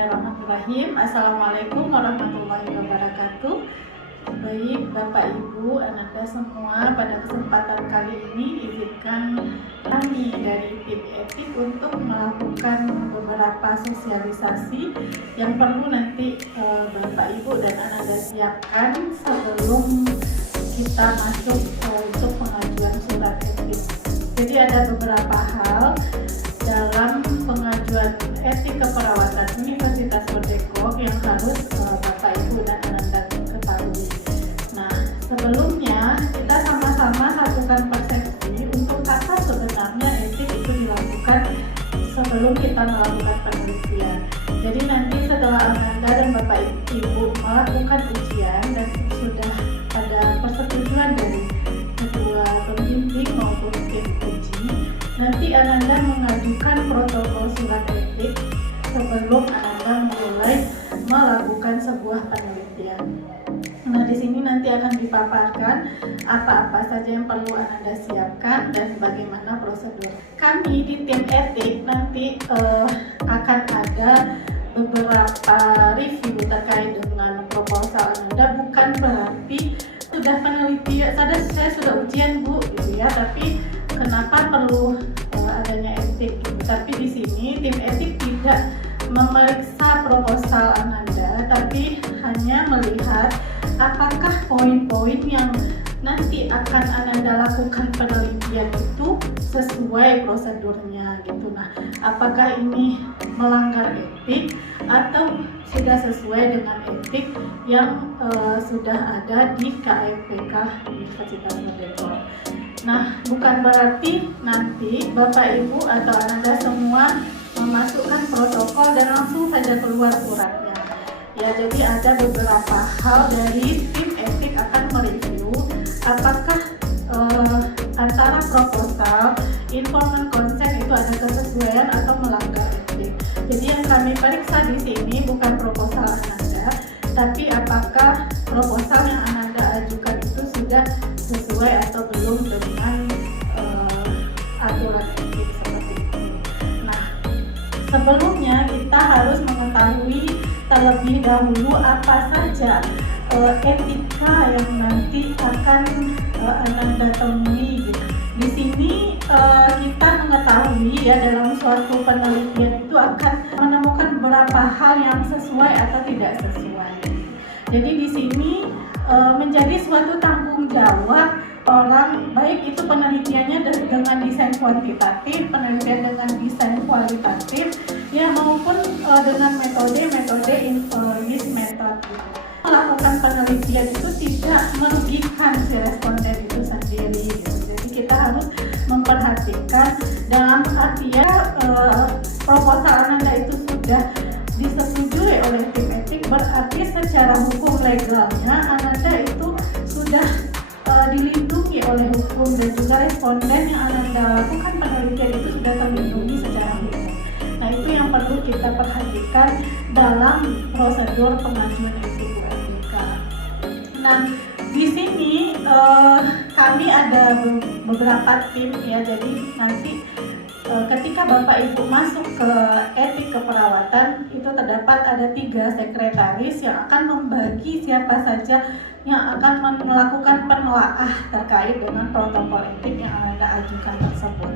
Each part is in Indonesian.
Bismillahirrahmanirrahim. Assalamualaikum warahmatullahi wabarakatuh. Baik Bapak Ibu, Ananda semua, pada kesempatan kali ini izinkan kami dari tim etik untuk melakukan beberapa sosialisasi yang perlu nanti Bapak Ibu dan Ananda siapkan sebelum kita masuk untuk pengajuan surat etik. Jadi ada beberapa hal dalam pengajuan etik keperawatan Universitas Merdeka yang harus Bapak Ibu dan Ananda ketahui. Nah, sebelumnya kita sama-sama satukan persepsi untuk apa sebenarnya etik itu dilakukan sebelum kita melakukan penelitian. Jadi nanti setelah Ananda dan Bapak Ibu melakukan ujian dan sudah ada persetujuan dari kedua pembimbing maupun tim uji, nanti Ananda mengajukan protokol surat etik sebelum Ananda mulai melakukan sebuah penelitian. Nah, di sini nanti akan dipaparkan apa-apa saja yang perlu Ananda siapkan dan bagaimana prosedur. Kami di tim etik nanti akan ada beberapa review terkait dengan proposal Ananda. Bukan berarti sudah penelitian, saya sudah ujian Bu, gitu ya. Tapi kenapa perlu adanya etik? Tapi di sini tim etik tidak memeriksa proposal Ananda, tapi hanya melihat apakah poin-poin yang nanti akan Ananda lakukan penelitian itu sesuai prosedurnya gitu. Nah, apakah ini melanggar etik atau sudah sesuai dengan etik yang sudah ada di KMPK Universitas Merdeka. Nah, bukan berarti nanti Bapak Ibu atau Ananda semua memasukkan protokol dan langsung saja keluar suratnya. Ya, jadi ada beberapa hal dari tim etik akan mereview apakah antara proposal, informan consent itu ada kesesuaian atau melanggar etik. Jadi yang kami periksa di sini bukan proposal Ananda, tapi apakah proposal yang Ananda ajukan itu sudah sesuai atau belum dengan aturan etik seperti itu. Nah, sebelumnya kita harus mengetahui terlebih dahulu apa saja etika yang nanti akan Ananda temui. Di sini kita mengetahui ya, dalam suatu penelitian itu akan menemukan beberapa hal yang sesuai atau tidak sesuai. Jadi di sini menjadi suatu tanggung jawab orang, baik itu penelitiannya dengan desain kuantitatif, penelitian dengan desain kualitatif, ya maupun dengan metode Nis method. Melakukan penelitian itu tidak merugikan si responden itu sendiri gitu. Jadi kita harus memperhatikan dalam artian proposal Ananda itu sudah disetujui oleh tim etik, berarti secara hukum legalnya Ananda itu sudah dilindungi oleh hukum, dan juga responden yang Ananda lakukan penelitian itu sudah terlindungi secara hukum. Nah, itu yang perlu kita perhatikan dalam prosedur pengajuan etik UMDK. Nah, di sini kami ada beberapa tim ya, jadi nanti ketika Bapak Ibu masuk ke etik keperawatan itu terdapat ada 3 sekretaris yang akan membagi siapa saja yang akan melakukan penelaah terkait dengan protokol etik yang Anda ajukan tersebut.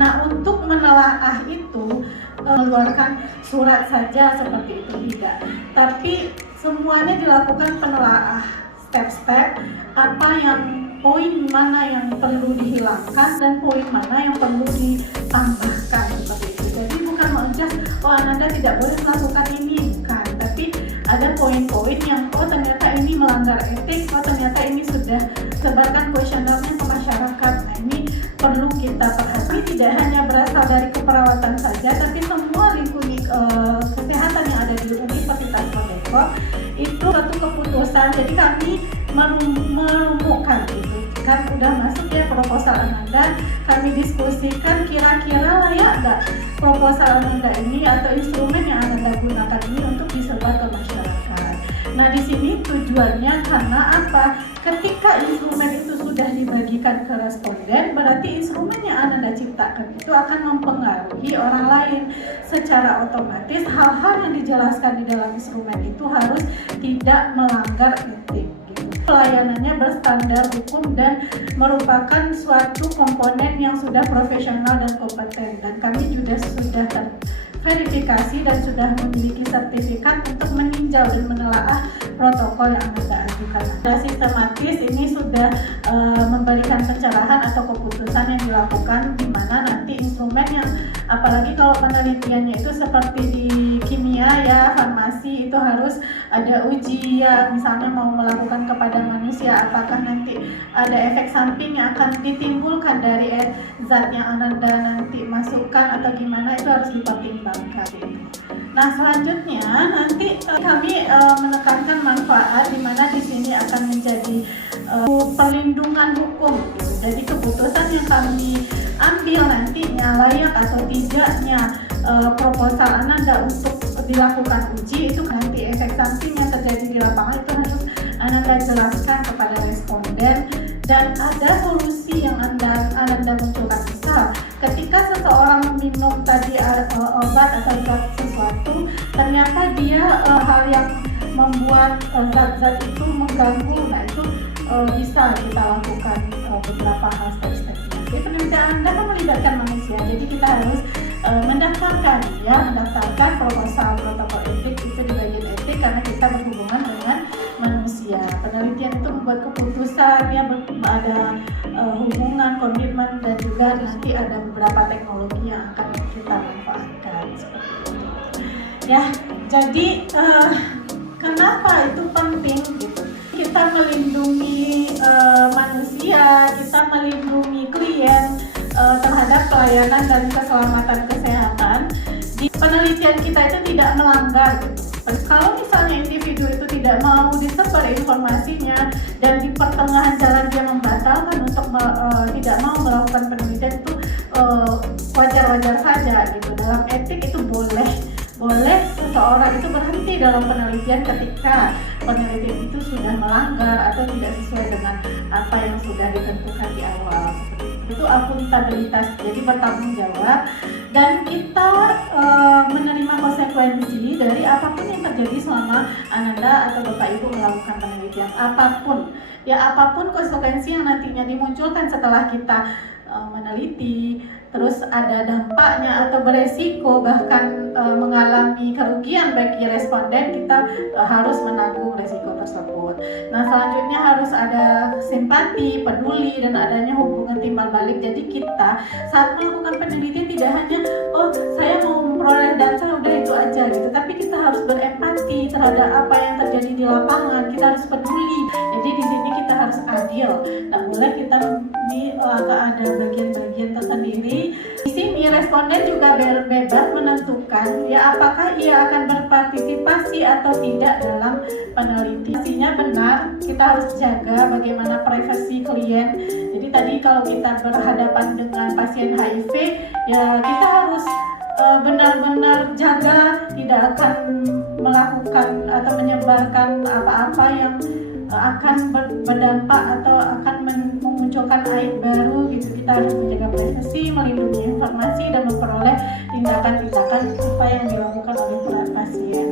Nah, untuk menelaah itu mengeluarkan surat saja seperti itu tidak, tapi semuanya dilakukan penelaah step-step, apa yang poin mana yang perlu dihilangkan dan poin mana yang perlu ditambahkan seperti itu. Jadi bukan mengejas Ananda tidak boleh melakukan ini, bukan, tapi ada poin-poin yang ternyata ini melanggar etik, ternyata ini sudah sebarkan kuesionernya ke masyarakat. Nah, ini perlu kita perhatikan, tidak hanya berasal dari keperawatan saja, tapi semua lingkungan kesehatan yang ada di Universitas Merdeka itu satu keputusan. Jadi kami menemukan itu kan udah masuk ya proposal Ananda, kami diskusikan kira-kira layak nggak proposal Ananda ini atau instrumen yang Ananda gunakan ini untuk disebar ke masyarakat. Nah, di sini tujuannya karena apa? ketika instrumen itu sudah dibagikan ke responden, berarti instrumen yang Ananda ciptakan itu akan mempengaruhi orang lain. Secara otomatis hal-hal yang dijelaskan di dalam instrumen itu harus tidak melanggar etik. Pelayanannya berstandar hukum dan merupakan suatu komponen yang sudah profesional dan kompeten, dan kami juga sudah verifikasi dan sudah memiliki sertifikat untuk meninjau dan menelaah protokol yang Anda ajukan. Secara sistematis ini sudah memberikan pencerahan atau keputusan yang dilakukan, di mana nanti instrumen yang, apalagi kalau penelitiannya itu seperti di kimia ya, farmasi, itu harus ada uji ya, misalnya mau melakukan kepada manusia, apakah nanti ada efek samping yang akan ditimbulkan dari zat yang Anda nanti masukkan atau gimana, itu harus dipertimbangkan. Nah, selanjutnya nanti kami menekankan manfaat, di mana di sini akan menjadi perlindungan hukum. Jadi keputusan yang kami ambil nantinya, layak atau tidaknya proposal Ananda untuk dilakukan uji, itu nanti efek samping yang terjadi di lapangan itu harus Ananda jelaskan kepada responden, dan ada solusi yang Ananda munculkan. Misal, ketika seseorang meminum tadi obat atau zat sesuatu, ternyata dia hal yang membuat zat-zat itu mengganggu, nah itu bisa kita lakukan beberapa hal step-stepnya. Jadi penelitian Anda kan melibatkan manusia, jadi kita harus mendaftarkan proposal protokol etik itu di bagian etik, karena kita berhubungan dengan manusia. Penelitian itu membuat keputusan ya, ada hubungan, komitmen, dan juga nanti ada beberapa teknologi yang akan kita manfaatkan seperti itu. Ya, jadi kenapa itu penting gitu? Kita melindungi manusia, kita melindungi klien terhadap pelayanan dan keselamatan kesehatan. Di penelitian kita itu tidak melanggar gitu. Kalau misalnya individu itu tidak mau disebar informasinya dan di pertengahan jalan dia membatalkan untuk tidak mau melakukan penelitian, itu wajar-wajar saja gitu. Dalam etik itu boleh seseorang itu berhenti dalam penelitian ketika penelitian itu sudah melanggar atau tidak sesuai dengan apa yang sudah ditentukan di awal. Itu akuntabilitas, jadi bertanggung jawab, dan kita menerima konsekuensi dari apapun yang terjadi selama Ananda atau Bapak Ibu melakukan penelitian, apapun konsekuensi yang nantinya dimunculkan setelah kita meneliti, terus ada dampaknya atau beresiko bahkan mengalami kerugian bagi responden, kita harus menanggung resiko tersebut. Nah, selanjutnya harus ada simpati, peduli, dan adanya hubungan timbal balik. Jadi kita saat melakukan penelitian tidak hanya saya mau memperoleh data udah itu aja gitu, tapi kita harus berempati terhadap apa yang terjadi di lapangan. Kita harus peduli. Jadi di sini kita harus adil. Nah, boleh kita ada bagian-bagian tersendiri. Di sini responden juga bebas menentukan ya apakah ia akan berpartisipasi atau tidak dalam penelitian. Pastinya benar, kita harus jaga bagaimana privasi klien. Jadi tadi kalau kita berhadapan dengan pasien HIV, ya kita harus benar-benar jaga tidak akan melakukan atau menyebarkan apa-apa yang akan berdampak atau akan memunculkan aib baru gitu. Kita harus menjaga privasi, melindungi informasi, dan memperoleh tindakan-tindakan apa yang dilakukan oleh pasien.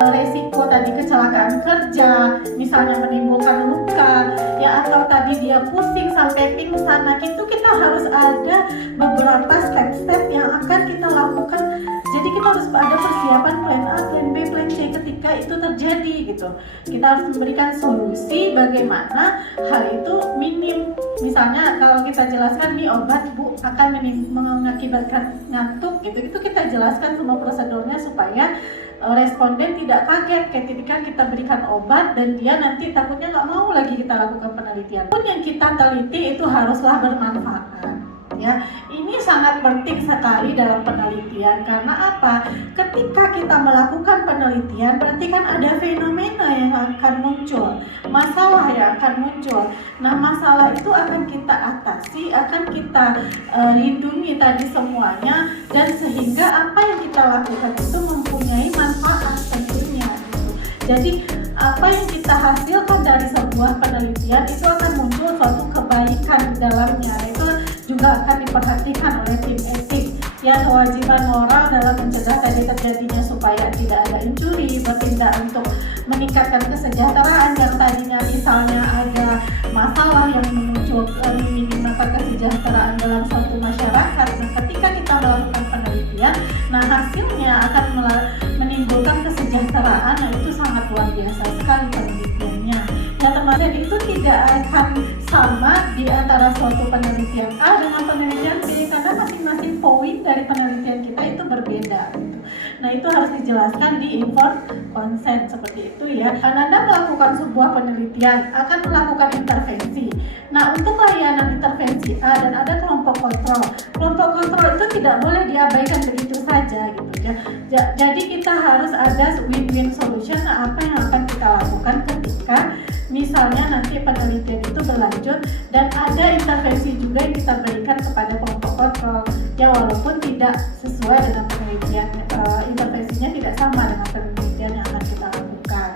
Resiko tadi kecelakaan kerja, misalnya menimbulkan luka, ya atau tadi dia pusing sampai pingsan, nah itu kita harus ada beberapa step-step yang akan kita lakukan. Jadi kita harus ada persiapan plan A, plan B, plan C ketika itu terjadi gitu. Kita harus memberikan solusi bagaimana hal itu minim. Misalnya kalau kita jelaskan nih obat Bu akan mengakibatkan ngantuk gitu, itu kita jelaskan semua prosedurnya supaya responden tidak kaget ketika kita berikan obat dan dia nanti takutnya nggak mau lagi kita lakukan penelitian. Pun yang kita teliti itu haruslah bermanfaat. Ya, ini sangat penting sekali dalam penelitian. Karena apa? Ketika kita melakukan penelitian, berarti kan ada fenomena yang akan muncul, masalah yang akan muncul. Nah, masalah itu akan kita atasi, akan kita lindungi tadi semuanya, dan sehingga apa yang kita lakukan itu mempunyai manfaat tentunya. Jadi apa yang kita hasilkan dari sebuah sebuah penelitian itu akan muncul suatu kebaikan di dalamnya. Itu juga akan diperhatikan oleh tim etik. Ya, kewajiban moral dalam mencegah tadi terjadinya supaya tidak ada injuri, bertindak untuk meningkatkan kesejahteraan yang tadinya misalnya ada masalah yang meminimalkan kesejahteraan dalam suatu masyarakat. Nah, ketika kita melakukan penelitian, nah hasilnya akan menimbulkan kesejahteraan. Nah, itu sangat luar biasa sekali penelitiannya. Ya, termasuk itu tidak akan sama di antara suatu penelitian A dengan penelitian B, karena masing-masing poin dari penelitian kita itu berbeda gitu. Nah, itu harus dijelaskan di informed consent seperti itu ya. Anda melakukan sebuah penelitian akan melakukan intervensi. Nah, untuk layanan intervensi A dan ada kelompok kontrol. Kelompok kontrol itu tidak boleh diabaikan begitu saja gitu ya. Jadi kita harus ada win-win solution. Nah, apa yang akan kita lakukan ketika misalnya nanti penelitian itu berlanjut dan ada intervensi juga yang kita berikan kepada kelompok kontrol. Ya, walaupun tidak sesuai dengan penelitian, intervensinya tidak sama dengan penelitian yang akan kita lakukan.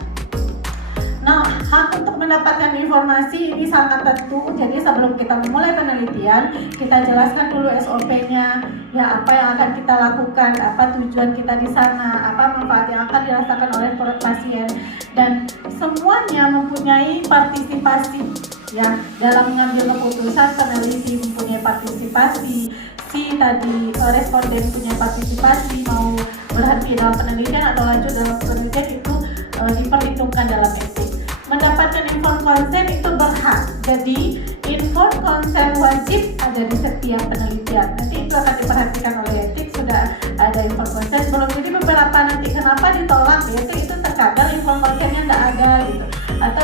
Nah, hak untuk mendapatkan informasi ini sangat tentu. Jadi sebelum kita memulai penelitian, kita jelaskan dulu SOP-nya, ya apa yang akan kita lakukan, apa tujuan kita di sana, apa manfaat yang akan dirasakan oleh pasien, dan semuanya mempunyai partisipasi. Ya, dalam mengambil keputusan peneliti mempunyai partisipasi, tadi responden punya partisipasi, mau berhenti dalam penelitian atau lanjut dalam penelitian itu diperhitungkan dalam etik. Mendapatkan informed consent itu berhak. Jadi informed consent wajib ada di setiap penelitian. Nanti itu akan diperhatikan oleh etik, sudah ada informed consent belum. Jadi beberapa nanti kenapa ditolak ya, itu terkadang informed consentnya tidak ada gitu, atau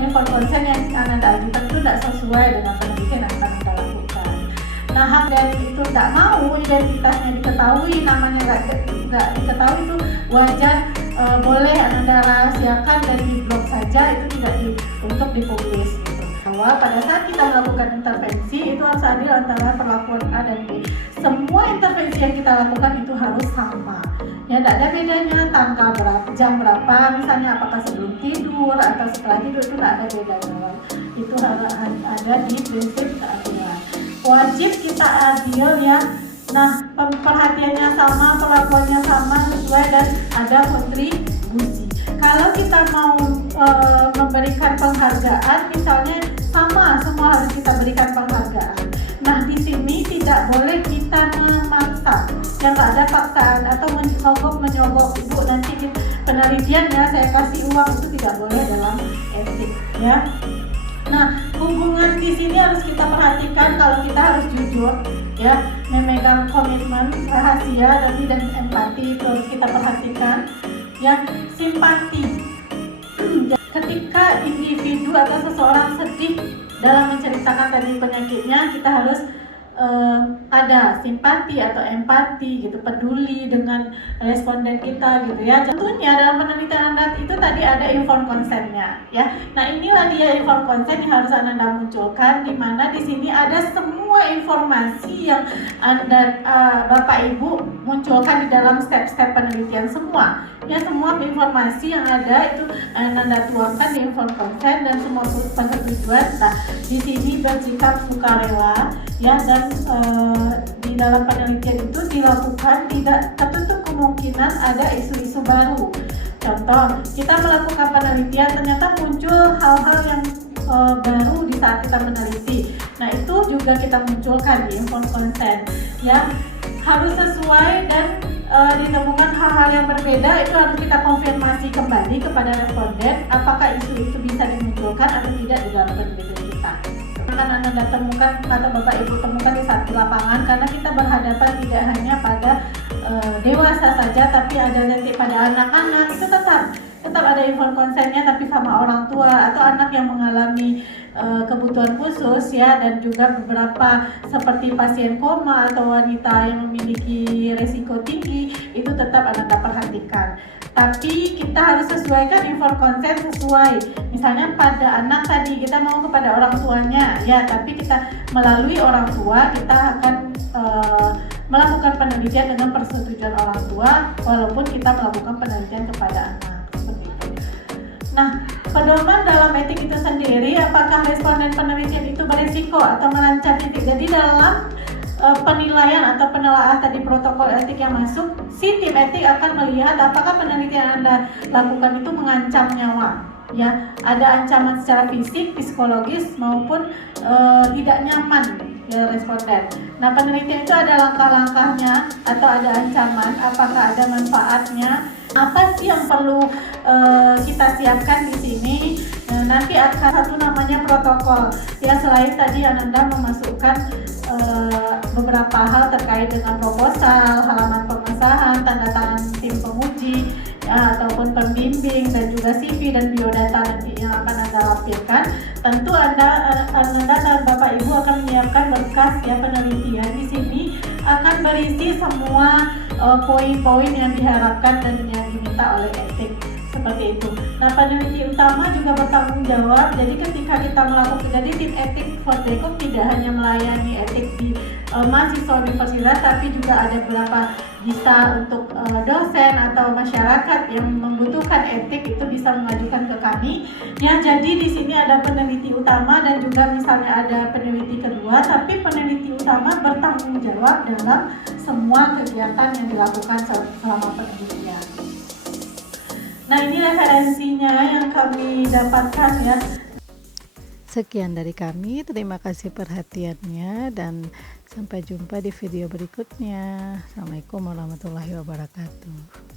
informed consent yang Anda ajukan itu tidak sesuai dengan penelitian yang akan Anda lakukan. Nah, hak dari itu tidak mau identitasnya diketahui, namanya nggak diketahui, itu wajar, boleh Anda rahasiakan dan di blog saja, itu tidak untuk dipublis gitu. Bahwa pada saat kita melakukan intervensi itu harus adil antara perlakuan A dan B. Semua intervensi yang kita lakukan itu harus sama. Ya, tidak ada bedanya tanggal berapa, jam berapa, misalnya apakah sebelum tidur atau setelah tidur, itu tidak ada bedanya. Itu harus ada di prinsip keadilan. Wajib kita adil ya. Nah, perhatiannya sama, perlakuannya sama, sesuai, dan ada kontribusi. Kalau kita mau memberikan penghargaan, misalnya sama, semua harus kita berikan penghargaan. Nah, di sini tidak boleh kita memaksa, yang nggak ada paksaan atau menyogok ibu nanti di penelitian ya saya kasih uang, itu tidak boleh dalam etik ya. Nah, hubungan di sini harus kita perhatikan. Kalau kita harus jujur, ya, memegang komitmen rahasia dan empati itu harus kita perhatikan. Ya, simpati. Ketika individu atau seseorang sedih dalam menceritakan tadi penyakitnya, kita harus ada simpati atau empati gitu, peduli dengan responden kita gitu ya. Tentunya dalam penelitian Anda itu tadi ada informed consent-nya ya. Nah, inilah dia informed consent yang harus Anda munculkan, di mana di sini ada semua informasi yang Anda Bapak Ibu munculkan di dalam step-step penelitian semua. Ya, semua informasi yang ada itu Anda tuangkan di informed consent dan semua persetujuan. Nah, di sini bersikap sukarela ya, dan di dalam penelitian itu dilakukan tidak tertutup kemungkinan ada isu-isu baru. Contoh, kita melakukan penelitian ternyata muncul hal-hal yang baru di saat kita meneliti. Nah, itu juga kita munculkan di informed consent ya. Harus sesuai dan ditemukan hal-hal yang berbeda, itu harus kita konfirmasi kembali kepada responden apakah isu itu bisa dimunculkan atau tidak di dalam penelitian kita. Akan Anda temukan atau Bapak Ibu temukan di saat di lapangan, karena kita berhadapan tidak hanya pada dewasa saja, tapi ada nanti pada anak-anak, itu tetap ada informed consent-nya tapi sama orang tua atau anak yang mengalami kebutuhan khusus ya, dan juga beberapa seperti pasien koma atau wanita yang memiliki resiko tinggi, itu tetap Anda perhatikan. Tapi kita harus sesuaikan informed consent sesuai. Misalnya pada anak tadi kita mau kepada orang tuanya ya, tapi kita melalui orang tua kita akan melakukan penelitian dengan persetujuan orang tua, walaupun kita melakukan penelitian kepada anak seperti itu. Nah, pedoman dalam etik itu sendiri, apakah responden penelitian itu berisiko atau merancang etik. Jadi dalam penilaian atau penelaah tadi protokol etik yang masuk, si tim etik akan melihat apakah penelitian yang Anda lakukan itu mengancam nyawa, ya, ada ancaman secara fisik, psikologis maupun tidak nyaman ya responden. Nah, penelitian itu ada langkah-langkahnya atau ada ancaman, apakah ada manfaatnya, apa sih yang perlu kita siapkan di sini. Nanti akan satu namanya protokol yang selain tadi Anda memasukkan beberapa hal terkait dengan proposal, halaman pengesahan, tanda tangan tim penguji, ya, ataupun pembimbing, dan juga CV dan biodata nanti yang akan Anda lampirkan. Tentu Anda dan Bapak Ibu akan menyiapkan berkas ya penelitian. Di sini akan berisi semua poin-poin yang diharapkan dan yang diminta oleh etik. Seperti itu. Nah, peneliti utama juga bertanggung jawab. Jadi ketika kita melakukan, jadi tim etik Fortekum tidak hanya melayani etik di mahasiswa universitas, tapi juga ada beberapa bisa untuk dosen atau masyarakat yang membutuhkan etik itu bisa mengajukan ke kami. Ya, jadi di sini ada peneliti utama dan juga misalnya ada peneliti kedua, tapi peneliti utama bertanggung jawab dalam semua kegiatan yang dilakukan selama penelitian. Nah, ini referensinya yang kami dapatkan ya. Sekian dari kami, terima kasih perhatiannya dan sampai jumpa di video berikutnya. Assalamualaikum warahmatullahi wabarakatuh.